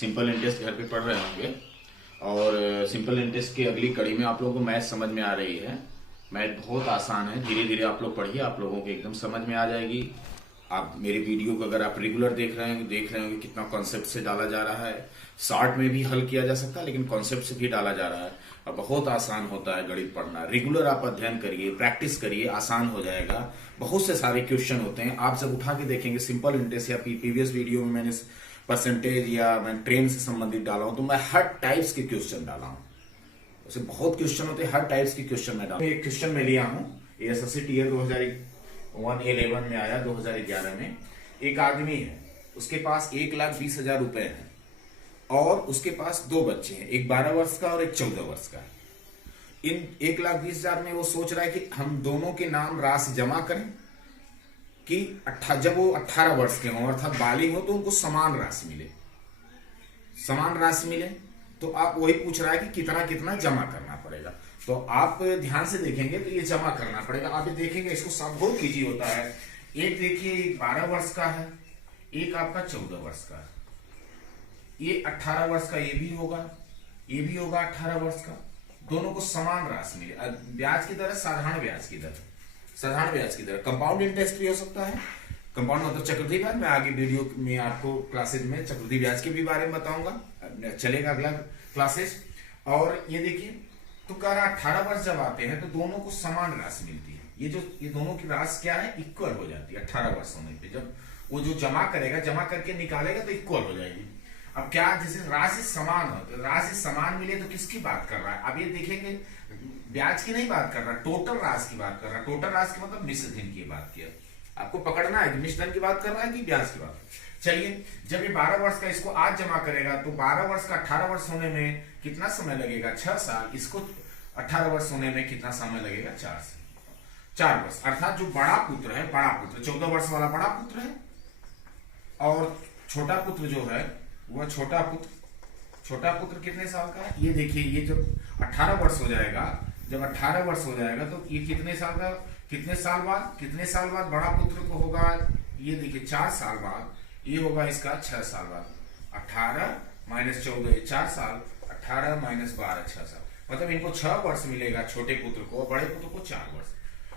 Simple interest घर पे पढ़ रहे होंगे और सिंपल इंटरेस्ट की अगली कड़ी में आप लोगों को मैथ समझ में आ रही है। मैथ बहुत आसान है, धीरे धीरे आप लोग पढ़िए, आप लोगों को एकदम समझ में आ जाएगी। आप मेरे वीडियो को अगर आप रेगुलर देख रहे होंगे कितना कॉन्सेप्ट से डाला जा रहा है। शॉर्ट में भी हल किया जा सकता है लेकिन कॉन्सेप्ट से भी डाला जा रहा है और बहुत आसान होता है गणित पढ़ना। रेगुलर आप अध्ययन करिए, प्रैक्टिस करिए, आसान हो जाएगा। बहुत से सारे क्वेश्चन होते हैं, आप जब उठा के देखेंगे सिंपल इंटरेस्ट या प्रीवियस वीडियो में मैंने परसेंटेज या मैं ट्रेन से संबंधित डाला हूं तो मैं हर टाइप्स के क्वेश्चन डाला हूं। उसे बहुत क्वेश्चन होते हैं, हर टाइप्स के क्वेश्चन मैं डाला। एक क्वेश्चन में लिया हूं एसएससी टीयर 2011 में आया, 2011 में। एक आदमी है, उसके पास 1,20,000 रुपए हैं और उसके पास दो बच्चे हैं, एक 12 वर्ष का और एक 14 वर्ष का। इन 1,20,000 में वो सोच रहा है कि हम दोनों के नाम राशि जमा करें कि जब वो 18 वर्ष के हों अर्थात बालिग हो तो उनको समान राशि मिले। समान राशि मिले तो आप वही पूछ रहा है कि कितना कितना जमा करना पड़ेगा। तो आप ध्यान से देखेंगे तो ये जमा करना पड़ेगा। आप ये देखेंगे, इसको सब बहुत ईजी होता है। एक देखिए, एक 12 वर्ष का है, एक आपका 14 वर्ष का है। ये 18 वर्ष का ये भी होगा 18 वर्ष का। दोनों को समान राशि मिले, ब्याज की दर साधारण ब्याज की दर। कंपाउंड इंटरेस्ट भी हो सकता है, कंपाउंड मतलब चक्रवृद्धि ब्याज। मैं आगे वीडियो में आपको क्लासेज में चक्रवृद्धि ब्याज के भी बारे में बताऊंगा, चलेगा अगला क्लासेज। और ये देखिए, तो कह रहा 18 वर्ष जब आते हैं तो दोनों को समान राशि मिलती है। ये दोनों की राशि क्या है, इक्वल हो जाती है 18 वर्ष होने पे। जब वो जो जमा करेगा, जमा करके निकालेगा तो इक्वल हो जाएगी। अब क्या, जैसे राशि समान हो तो राशि समान मिले तो किसकी बात कर रहा है? अब ये देखेंगे, ब्याज की नहीं बात कर रहा, टोटल राशि की बात कर रहा है। टोटल राशि की मतलब मिश्र धन की बात किया। आपको पकड़ना है कि मिश्र धन की बात कर रहा है कि ब्याज की बात। चलिए, जब ये 12 वर्ष का इसको आज जमा करेगा तो 12 वर्ष का 18 वर्ष होने में कितना समय लगेगा, 6 साल। इसको 18 वर्ष होने में कितना समय लगेगा, 4 वर्ष। अर्थात जो बड़ा पुत्र 14 वर्ष वाला बड़ा पुत्र है और छोटा पुत्र जो है वह छोटा पुत्र कितने साल का है? ये देखिए, ये जब 18 वर्ष हो जाएगा, तो ये कितने साल बाद बड़ा पुत्र को होगा? ये देखिए 4 साल बाद, ये होगा इसका 6 साल बाद। 18 - 14 4 साल, 18 - 12 6 साल। मतलब इनको 6 वर्ष मिलेगा छोटे पुत्र को, बड़े पुत्र को 4 वर्ष।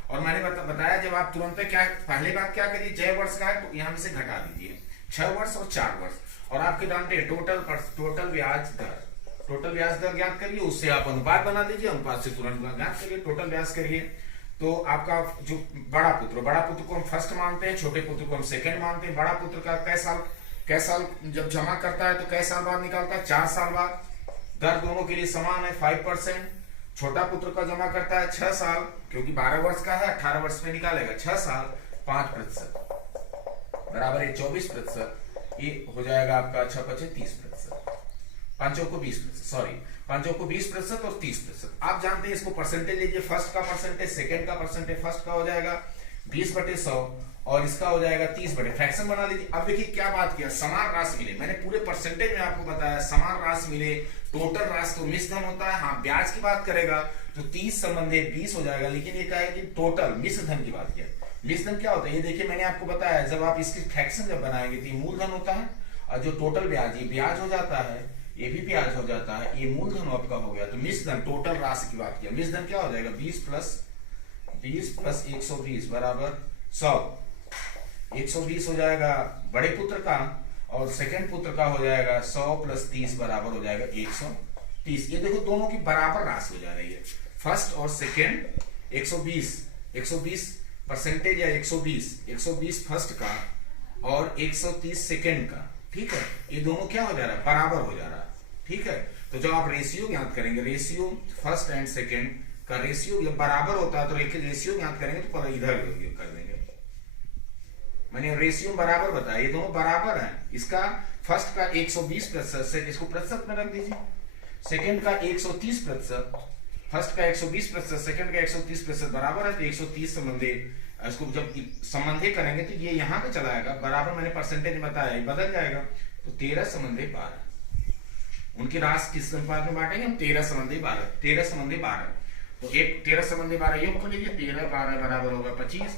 और मैंने बताया, जब आप तुरंत क्या पहले बात क्या करिए, जय वर्ष का है तो यहां से घटा दीजिए 6 वर्ष और 4 वर्ष। और आपके जानते हैं टोटल ब्याज दर ज्ञात करिए, उससे आप अनुपात बना दीजिए, अनुपात से तुरंत ज्ञात करिए, टोटल ब्याज करिए। तो आपका जो बड़ा पुत्र को हम फर्स्ट मानते हैं, छोटे पुत्र को हम सेकंड मानते हैं। बड़ा पुत्र का कै साल जब जमा करता है तो कै साल बाद निकालता है, 4 साल बाद। दर दोनों के लिए समान है 5%। छोटा पुत्र का जमा करता है 6 साल, क्योंकि 12 वर्ष का है, 18 वर्ष में निकालेगा 6 साल, 5% बराबर है 24%। ये हो जाएगा आपका 6 × 5 = 30%। 5 को 20% और 30%। आप जानते हैं, इसको परसेंटेज लीजिए, फर्स्ट का परसेंटेज, सेकंड का परसेंटेज। फर्स्ट का हो जाएगा 20/100 और इसका हो जाएगा 30/, फ्रैक्शन बना लीजिए। अब देखिए क्या बात किया, समान राशि मिले। मैंने पूरे परसेंटेज में आपको बताया समान राशि मिले। टोटल राशि तो मिश्र धन होता है, हाँ ब्याज की बात करेगा तो 30 संबंधे 20 हो जाएगा। लेकिन ये क्या है कि टोटल मिश्र धन की बात किया। मिश्र धन क्या होता है, ये देखिए मैंने आपको बताया, जब आप इसकी फ्रैक्शन जब बनाएंगे तो ये मूलधन होता है और जो टोटल ब्याज, ये ब्याज हो जाता है, ये भी ब्याज हो जाता है, ये मूलधन आपका हो गया। तो मिश्र धन, टोटल राशि की बात किया। मिश्र धन क्या हो जाएगा, 20 + 120 बराबर 100। 120 हो जाएगा बड़े पुत्र का और सेकंड पुत्र का हो जाएगा 100 + 30 बराबर हो जाएगा 130। ये देखो दोनों की बराबर राशि हो जा रही है, फर्स्ट और सेकंड। 120 परसेंटेज या 120 फर्स्ट का और 130 सेकंड का, ठीक है। ये दोनों क्या हो जा रहा है, बराबर हो जा रहा है, ठीक है। तो जब आप रेशियो ज्ञात करेंगे, रेशियो फर्स्ट एंड सेकंड का रेशियो जब बराबर होता है तो रेशियो ज्ञात करेंगे तो इधर कर देंगे। मैंने रेशियो बराबर बताया, ये दोनों बराबर हैं। इसका फर्स्ट का 120% से, इसको प्रतिशत में रख दीजिए। सेकंड का 130%, फर्स्ट का 120%, सेकंड का 130% बराबर है तो 130 संबंधे। इसको जब संबंधे करेंगे तो ये यहाँ पे चला आएगा बराबर। मैंने परसेंटेज बताया, ये बदल जाएगा तो 13 संबंधे 12। उनकी राशि किस अनुपात में बांटेंगे हम, 13 संबंधी 12। 13 संबंधी 12 तो एक 13 संबंधी 12 योग कर लीजिए, 13 12 बराबर होगा 25।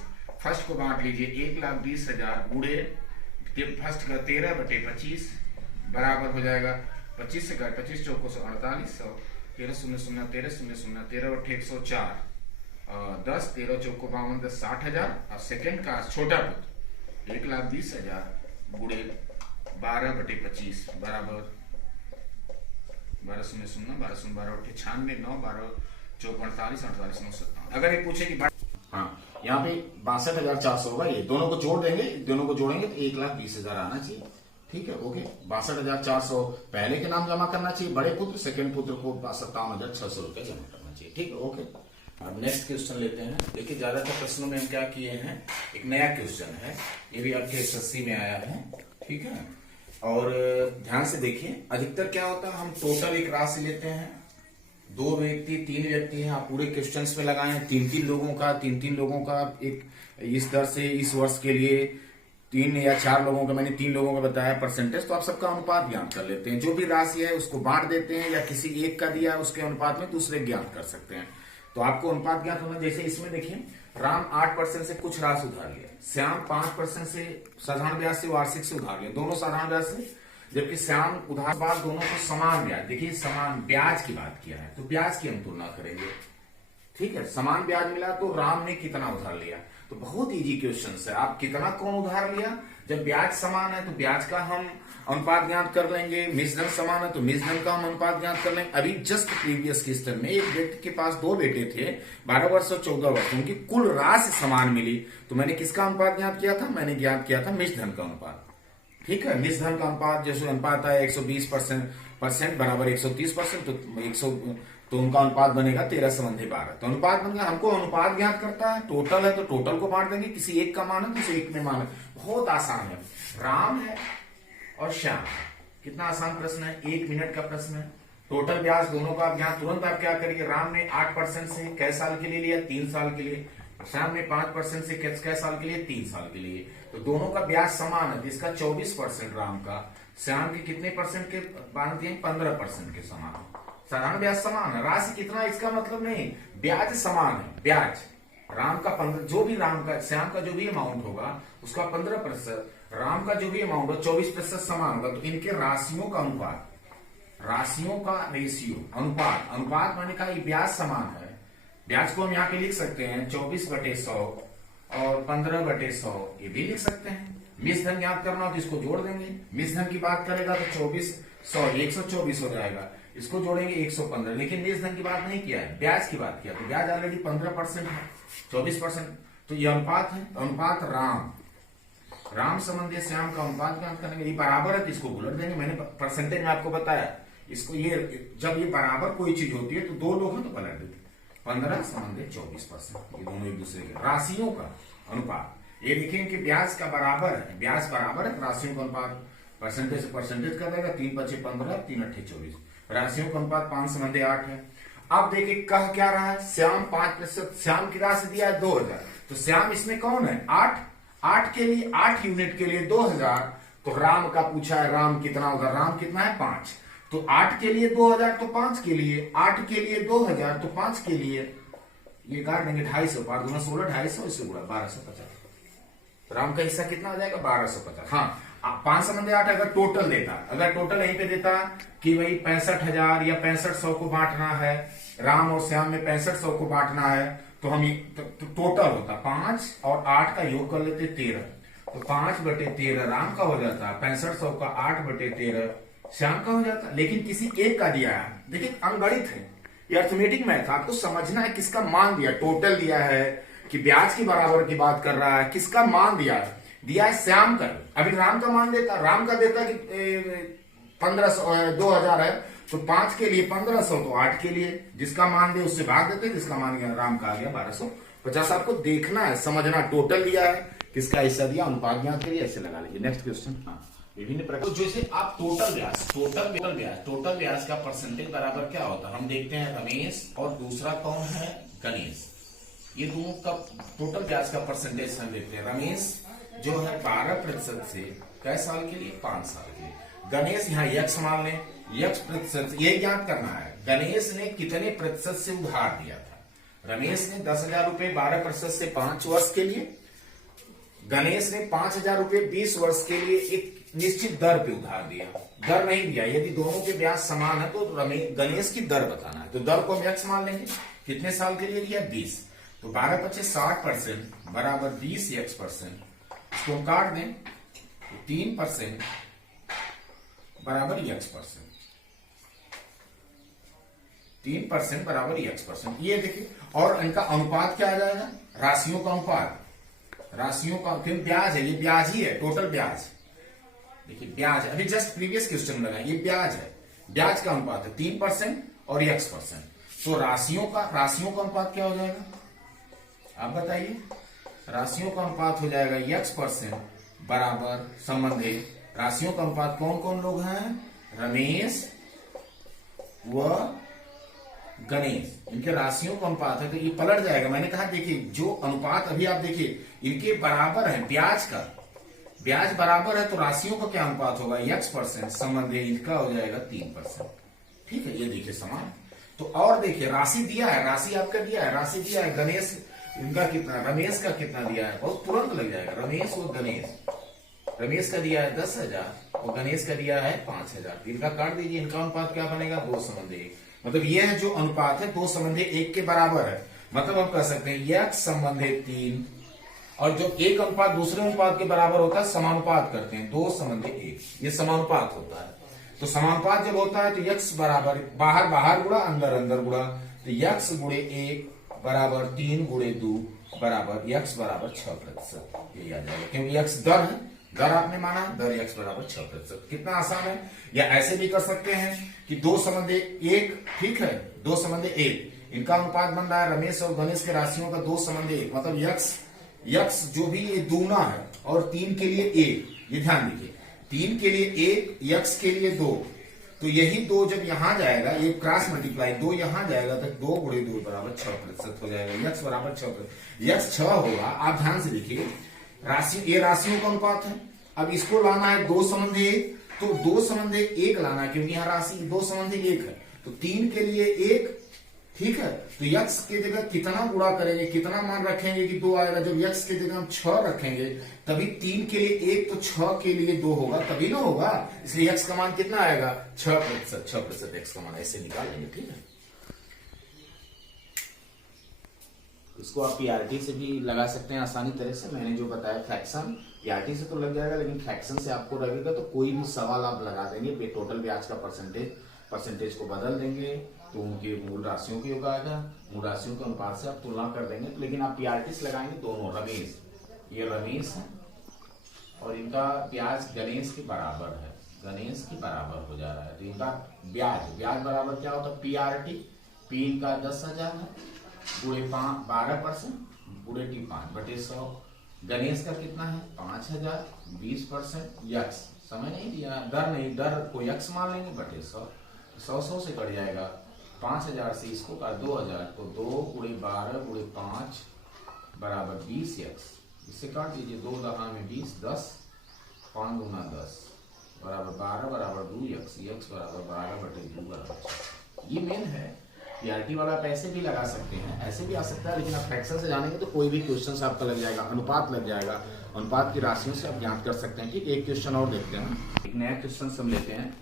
फर्स्ट को बांट लीजिए, 1,20,000 गुणे फर्स्ट का 13/25 बराबर हो जाएगा 25 से 25 चौको 4800, 13 शून्य शून्य 13 शून्य शून्य 13 और 104, 10 13 चौको 52, 10 60,000। और सेकंड का छोटा पुत्र 1,20,000 गुणे 12/25 बराबर 12 शून्य शून्य 12 शून्य 12 96 9 12 चौको 48 48 9 57। अगर ये पूछे कि हाँ यहाँ पे 62,400 होगा, ये दोनों को जोड़ देंगे, दोनों को जोड़ेंगे तो 1,20,000 आना चाहिए। ठीक है, ओके। 62,400 पहले के नाम जमा करना चाहिए बड़े पुत्र, सेकंड पुत्र को 57,600 रुपए जमा करना चाहिए। ठीक है, ओके। अब नेक्स्ट क्वेश्चन लेते हैं। देखिए ज्यादातर प्रश्नों में हम क्या किए हैं, एक नया क्वेश्चन है, ये भी आपके एसएससी में आया है। ठीक है, और ध्यान से देखिए, अधिकतर क्या होता है, हम टोटल एक राशि लेते हैं, 2 व्यक्ति 3 व्यक्ति हैं, आप पूरे क्वेश्चंस में लगाए हैं 3-3 लोगों का एक इस दर से इस वर्ष के लिए 3 या 4 लोगों का, मैंने 3 लोगों का बताया परसेंटेज, तो आप सबका अनुपात ज्ञात कर लेते हैं। जो भी राशि है उसको बांट देते हैं, या किसी एक का दिया है उसके अनुपात में दूसरे ज्ञात कर सकते हैं। तो आपको अनुपात ज्ञात होना, जैसे इसमें देखिए राम 8% से कुछ राशि उधार लिया, श्याम 5% से साधारण ब्याज से वार्षिक से उधार लिया, दोनों साधारण ब्याज से, जबकि श्याम उधार बाद दोनों को समान ब्याज, देखिए समान ब्याज की बात किया है तो ब्याज की हम तुलना करेंगे। ठीक है, समान ब्याज मिला तो राम ने कितना उधार लिया, तो बहुत इजी क्वेश्चन है। आप कितना कौन उधार लिया, जब ब्याज समान है तो ब्याज का हम अनुपात ज्ञात कर लेंगे, मिश्रण समान है तो मिश्रण का हम अनुपात ज्ञात कर लेंगे। अभी जस्ट प्रीवियस क्वेश्चन में एक व्यक्ति के पास 2 बेटे थे, 12 वर्ष और 14 वर्ष, उनकी कुल राशि समान मिली, तो मैंने किसका अनुपात ज्ञात किया था, मैंने ज्ञात किया था मिश्रण का अनुपात। ठीक है, मिश्रण का अनुपात जैसे अनुपात है 120% बराबर 130%, तो उनका अनुपात बनेगा 13/12। तो अनुपात बन गया, हमको अनुपात ज्ञात करता है, टोटल है तो टोटल को बांट देंगे, किसी एक का मान है तो किसी एक में मान है, बहुत आसान है। राम है और श्याम है, कितना आसान प्रश्न है, 1 मिनट का प्रश्न है। टोटल ब्याज दोनों का ज्ञात, तुरंत आप क्या करिए, राम ने 8% से कै साल के लिए लिया, 3 साल के लिए, श्याम ने 5% से कै साल के लिए, 3 साल के लिए, तो दोनों का ब्याज समान है, जिसका 24% राम का, श्याम के कितने परसेंट के बांध दिए, 15% के समान। साधारण ब्याज समान है, राशि कितना इसका मतलब नहीं, ब्याज समान है, ब्याज राम का 15, जो भी राम का श्याम का जो भी अमाउंट होगा उसका 15%, राम का जो भी अमाउंट होगा 24% समान होगा, तो इनके राशियों का अनुपात, राशियों का रेशियो अनुपात, अनुपात मैंने कहा ब्याज समान है, ब्याज को हम यहाँ पे लिख सकते हैं 24/100 और 15/100, ये भी लिख सकते हैं। मिश्रण ज्ञात करना हो तो इसको जोड़ देंगे, मिश्रण की बात करेगा तो 124 हो जाएगा, इसको जोड़ेंगे 115, लेकिन मिश्रण की बात नहीं किया है, ब्याज की बात किया, तो ब्याज ऑलरेडी 15% है, 24%, तो ये अनुपात है, अनुपात राम संबंधी श्याम का अनुपात ज्ञात करेंगे, ये बराबर है तो इसको उलट देंगे, मैंने परसेंटेज में आपको बताया, इसको ये जब ये बराबर कोई चीज होती है तो 2 लोग हैं तो पलट देते, 15 संबंधी 24%, ये दोनों एक दूसरे के राशियों का अनुपात। ये देखें कि ब्याज का बराबर है, ब्याज बराबर है, राशियों का अनुपात परसेंटेज से परसेंटेज कर देगा, 3×5 = 15, 3×8 = 24, राशियों का अनुपात 5/8 है। अब देखिए कह क्या रहा है, श्याम 5%, श्याम की राशि दिया है 2000, तो श्याम इसमें कौन है, 8 के लिए 8 यूनिट के लिए 2000, तो राम का पूछा है, राम कितना होगा, राम कितना है 5, तो 8 के लिए 2000 तो 5 के लिए, 8 के लिए 2000 तो 5 के लिए, ये काट देंगे 250, 5 × 16 250, इससे गुणा 1250, राम का हिस्सा कितना आ जाएगा 1250। हाँ 5/8 अगर टोटल देता, अगर टोटल यहीं पे देता कि भाई 65,000 या 6500 को बांटना है, राम और श्याम में 6500 को बांटना है, तो हम तो टोटल होता 5 और 8 का योग कर लेते 13, तो 5/13 राम का हो जाता, 6500 का 8/13 श्याम का हो जाता, लेकिन किसी एक का दिया है। देखिए अंगणित है, ये अर्थमेटिक मैथ, आपको समझना है किसका मान दिया, टोटल दिया है कि ब्याज की बराबर की बात कर रहा है, किसका मान दिया है, दिया है श्याम का, अभी राम का मान देता, राम का देता कि 2000 है, तो 5 के लिए 1500, तो 8 के लिए जिसका मान दे उससे भाग देते, जिसका मान गया राम का आ गया 1250। आपको देखना है, समझना, टोटल दिया है, किसका हिस्सा दिया, अनुपात ज्ञात करिए, ऐसे लगा लीजिए। नेक्स्ट क्वेश्चन, विभिन्न प्रकार, तो जैसे आप टोटल ब्याज का परसेंटेज बराबर क्या होता है, हम देखते हैं रमेश और दूसरा कौन है गणेश, ये दोनों का टोटल ब्याज का परसेंटेज हम देखते हैं। रमेश जो है 12% से कै साल के लिए, 5 साल के लिए, गणेश यहाँ यक्ष मान लें, यक्ष प्रतिशत, ये ज्ञात करना है गणेश ने कितने प्रतिशत से उधार दिया था। रमेश ने 10,000 रुपए 12% से 5 वर्ष के लिए, गणेश ने 5,000 रुपए 20 वर्ष के लिए निश्चित दर पे उधार दिया, दर नहीं दिया। यदि दोनों के ब्याज समान है तो गणेश की दर बताना है। तो दर को हम x मान लेंगे। कितने साल के लिए दिया? 20। तो 12/50 बराबर 20x%। इसको हम काट दें तो 3% बराबर x%। 3% बराबर x%। ये देखिए, और इनका अनुपात क्या आ जाएगा? राशियों का अनुपात। राशियों का फिर ब्याज है, ये ब्याज ही है, टोटल ब्याज। देखिए ब्याज अभी जस्ट प्रीवियस क्वेश्चन में लगा, ये ब्याज है, ब्याज का अनुपात है 3% और x%। तो राशियों का अनुपात क्या हो जाएगा? आप बताइए। राशियों का अनुपात हो जाएगा x% बराबर संबंधित राशियों का अनुपात कौन कौन लोग हैं? रमेश व गणेश, इनके राशियों का अनुपात है। तो ये पलट जाएगा। मैंने कहा देखिए, जो अनुपात अभी आप देखिए इनके बराबर है, ब्याज का ब्याज बराबर है, तो राशियों का क्या अनुपात होगा? x% संबंधित इनका हो जाएगा 3%। ठीक है, ये देखिए समान। तो और देखिए राशि दिया है, राशि आपका दिया है, राशि दिया है गणेश, इनका कितना, रमेश का कितना दिया है? बहुत तुरंत लग जाएगा। रमेश और गणेश, रमेश का दिया है 10,000 और गणेश का दिया है 5,000। इनका काट दीजिए, इनका अनुपात क्या बनेगा? 2:1। मतलब ये है जो अनुपात है 2:1 के बराबर है। मतलब हम कह सकते हैं x संबंधित 3, और जो एक अनुपात दूसरे अनुपात के बराबर होता है समानुपात करते हैं, 2:1। ये समानुपात होता है। तो समानुपात जब होता है तो x बराबर बाहर बाहर गुणा अंदर अंदर गुणा, तो x गुणे 1 बराबर 3 गुणे 2 बराबर x बराबर 6%। ये आ जाएगा, क्योंकि x दर है, दर आपने माना, दर x बराबर 6%। कितना आसान है। या ऐसे भी कर सकते हैं कि 2:1, ठीक है, 2:1 इनका अनुपात बन रहा है रमेश और गणेश के राशियों का 2:1। मतलब x जो भी ये दूना है और 3 के लिए 1, ये ध्यान दीजिए, 3 के लिए 1, x के लिए 2। तो यही 2 जब यहां जाएगा, ये क्रॉस मल्टीप्लाई 2 यहां जाएगा तो 2 गुणे 2 बराबर 6% हो जाएगा। x बराबर 6%, x 6 होगा। आप ध्यान से देखिए, ये राशियों का अनुपात है। अब इसको लाना है 2:1, तो 2:1 लाना है, क्योंकि यहाँ राशि 2:1 है। तो 3 के लिए 1, ठीक है, तो x की जगह कितना गुणा करेंगे, कितना मान रखेंगे कि 2 आएगा। जब x की जगह हम 6 रखेंगे तभी 3 के लिए 1 तो 6 के लिए 2 होगा, तभी ना होगा। इसलिए x का मान कितना आएगा? 6% x का मान ऐसे निकालेंगे। ठीक है, इसको आप पीआरटी से भी लगा सकते हैं आसानी तरह से। मैंने जो बताया फ्रैक्शन, पीआरटी से तो लग जाएगा, लेकिन फ्रैक्शन से आपको लगेगा तो कोई भी सवाल आप लगा देंगे, टोटल ब्याज का परसेंटेज को बदल देंगे तो उनकी मूल राशियों की योग आएगा, मूल राशियों के अनुपात से आप तुलना कर देंगे। लेकिन आप पीआरटी से लगाएंगे दोनों, रमेश, ये रमेश है और इनका ब्याज गणेश के बराबर है, गणेश के बराबर हो जा रहा है। तो इनका ब्याज बराबर क्या होता है? पीआरटी, पी इनका 10,000 है, गुणे 12% गुणे 5/100। गणेश का कितना है? 5,000, 20%। यक्स समय नहीं दिया, दर नहीं, दर को यक्स मान लेंगे बटे 100। 100 से कट जाएगा, 5,000 से इसको का 2,000, तो 2 गुणे 12 गुणे 5 बराबर 20 यक्स। इससे काट दीजिए, 2 दहा में 20, 10, 5 गुना 10 बराबर 12 बराबर 2 यक्स, यक्स बराबर 12/2 बराबर। ये मेन है। पीआरटी वाला आप ऐसे भी लगा सकते हैं, ऐसे भी आ सकता है, लेकिन आप फ्रैक्शन से जानेंगे तो कोई भी क्वेश्चन आपका लग जाएगा, अनुपात लग जाएगा, अनुपात की राशियों से आप ज्ञात कर सकते हैं। ठीक, एक क्वेश्चन और देखते हैं, एक नया क्वेश्चन हम लेते हैं,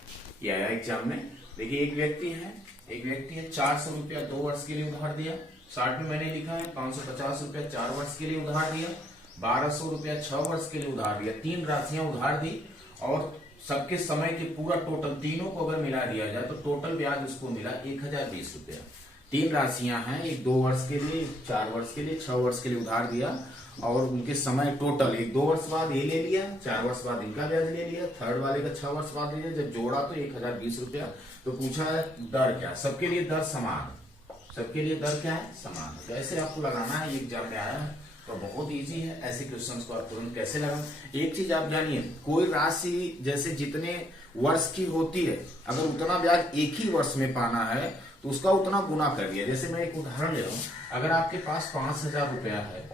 ये आया एग्जाम में। देखिए एक व्यक्ति है 400 रुपया 2 वर्ष के लिए उधार दिया। 60 में मैंने लिखा है 550 रुपया 4 वर्ष के लिए उधार दिया, 1200 रुपया 6 वर्ष के लिए उधार दिया। 3 राशियां उधार दी और सबके समय के पूरा टोटल, तीनों को अगर मिला दिया जाए तो टोटल ब्याज उसको मिला 1020 रुपया। 3 राशियां हैं, एक 2 वर्ष के लिए, 4 वर्ष के लिए, 6 वर्ष के लिए उधार दिया और उनके समय टोटल, एक 2 वर्ष बाद ये ले लिया, 4 वर्ष बाद इनका ब्याज ले लिया, थर्ड वाले का 6 वर्ष बाद ले लिया, जब जोड़ा तो 1020 रुपया। तो पूछा है दर क्या? सबके लिए दर समान, सबके लिए दर क्या है? समान। तो ऐसे आपको लगाना है, एग्जाम में आया है तो बहुत इजी है। ऐसे क्वेश्चंस को आप तुरंत कैसे लगाएं? एक चीज आप जानिए, कोई राशि जैसे जितने वर्ष की होती है, अगर उतना ब्याज एक ही वर्ष में पाना है तो उसका उतना गुना कर दिया। जैसे मैं एक उदाहरण ले रहा हूँ, अगर आपके पास 5,000 रुपया है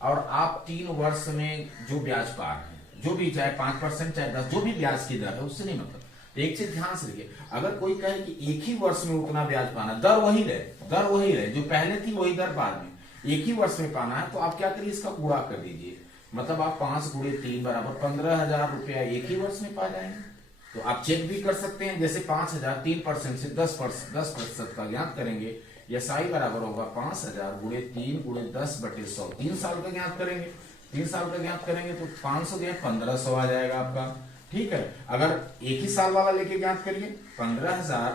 और आप 3 वर्ष में जो ब्याज पा रहे हैं, जो भी चाहे 5% चाहे 10, जो भी ब्याज की दर है उससे नहीं मतलब। तो एक चीज ध्यान से रखिए, अगर कोई कहे कि एक ही वर्ष में उतना ब्याज पाना, दर वही रहे जो पहले थी वही दर बाद में, एक ही वर्ष में पाना है, तो आप क्या करिए, इसका गुणा कर दीजिए। मतलब आप 5 गुणे 3 बराबर 15,000 रुपया एक ही वर्ष में पा जाएंगे। तो आप चेक भी कर सकते हैं, जैसे 5,000 3% से 10% का ज्ञात करेंगे, एसआई बराबर होगा 5,000 गुणे 3 गुणे 10/100, 3 साल का ज्ञात करेंगे। 3 साल का ज्ञात करेंगे तो 500 दिया 1500 आ जाएगा आपका। ठीक है, अगर एक ही साल वाला लेके ज्ञात करिए, 15,000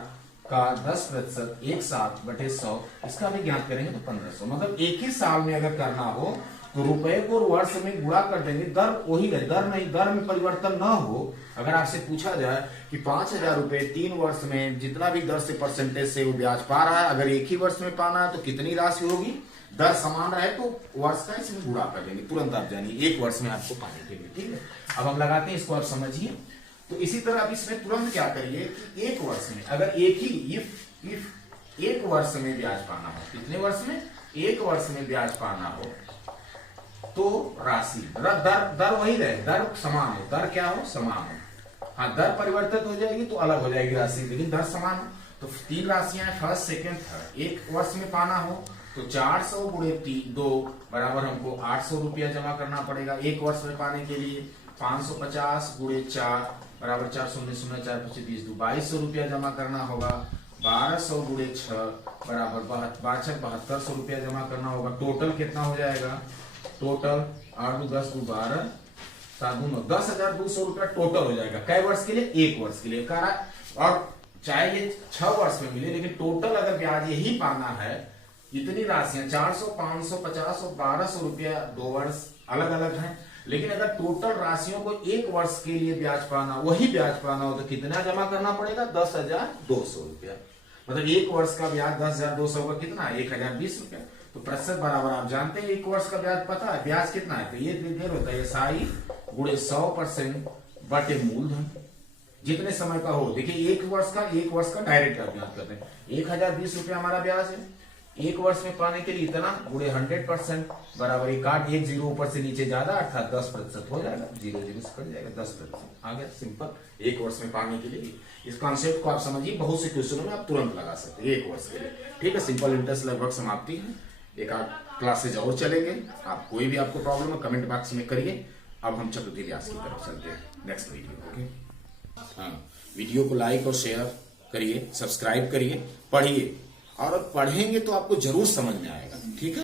का 10% 1 साल बटे 100, इसका भी ज्ञात करेंगे तो 1500। मतलब एक ही साल में अगर करना हो तो रुपए को वर्ष में गुणा कर देंगे, दर वही रहे, दर नहीं, दर में परिवर्तन ना हो। अगर आपसे पूछा जाए कि 5,000 रुपए 3 वर्ष में जितना भी दर से परसेंटेज से वो ब्याज पा रहा है, अगर एक ही वर्ष में पाना है तो कितनी राशि होगी, दर समान रहे तो वर्ष का इसमें गुणा कर देंगे, तुरंत आप जानिए एक वर्ष में आपको पाने के लिए। ठीक है, अब हम लगाते हैं इसको, आप समझिए। तो इसी तरह आप इसमें तुरंत क्या करिए कि एक वर्ष में अगर एक ही इफ एक वर्ष में ब्याज पाना हो, कितने वर्ष में, एक वर्ष में ब्याज पाना हो तो राशि दर वही रहे, दर समान हो, दर क्या हो, समान हो। हाँ, दर परिवर्तित हो जाएगी तो अलग हो जाएगी राशि, लेकिन दर समान हो। तो 3 राशियां फर्स्ट सेकंड थर्ड, एक वर्ष में पाना हो तो 400 गुणे 2 बराबर हमको 800 रुपया जमा करना पड़ेगा एक वर्ष में पाने के लिए। 550 गुणे 4 बराबर 400 रुपया जमा करना होगा। 1200 गुणे 6 बराबर 7200 रुपया जमा करना होगा। टोटल कितना हो जाएगा, टोटल 8 × 10 × 12 7 × 9 10,200 रुपया टोटल हो जाएगा। कै वर्ष के लिए, एक वर्ष के लिए करा। और चाहे ये 6 वर्ष में मिले, लेकिन टोटल अगर ब्याज यही पाना है, इतनी राशियां 400 500 50 और 1200 रुपया 2 वर्ष अलग अलग हैं, लेकिन अगर टोटल राशियों को एक वर्ष के लिए ब्याज पाना, वही ब्याज पाना हो तो कितना जमा करना पड़ेगा, 10,200 रुपया। मतलब एक वर्ष का ब्याज 10,200 का कितना, 1,020 रुपया। तो प्रतिशत बराबर आप जानते हैं एक वर्ष का ब्याज पता है, ब्याज कितना है, तो ये देर होता है एसआई गुणे 100% बटे मूलधन, जितने समय का हो। देखिए एक वर्ष का डायरेक्ट आप ज्ञात करते हैं, 1,020 रुपया हमारा ब्याज है, एक वर्ष में पाने के लिए इतना गुणे 100% बराबर 1 0 ऊपर से नीचे ज्यादा अर्थात 10% हो जाएगा, 0 0 से कट जाएगा, 10% आ गया। सिंपल एक वर्ष में पाने के लिए इस कॉन्सेप्ट को आप समझिए, बहुत से क्वेश्चनों में आप तुरंत लगा सकते हैं एक वर्ष के लिए। ठीक है, सिंपल इंटरेस्ट लगभग समाप्ति है, एक आध क्लासेज और चलेंगे। आप कोई भी आपको प्रॉब्लम है कमेंट बॉक्स में करिए। अब हम चक्रवृद्धि व्यास की तरफ चलते हैं नेक्स्ट वीडियो। ओके, हाँ, वीडियो को लाइक और शेयर करिए, सब्सक्राइब करिए, पढ़िए, और पढ़ेंगे तो आपको जरूर समझ में आएगा। ठीक है।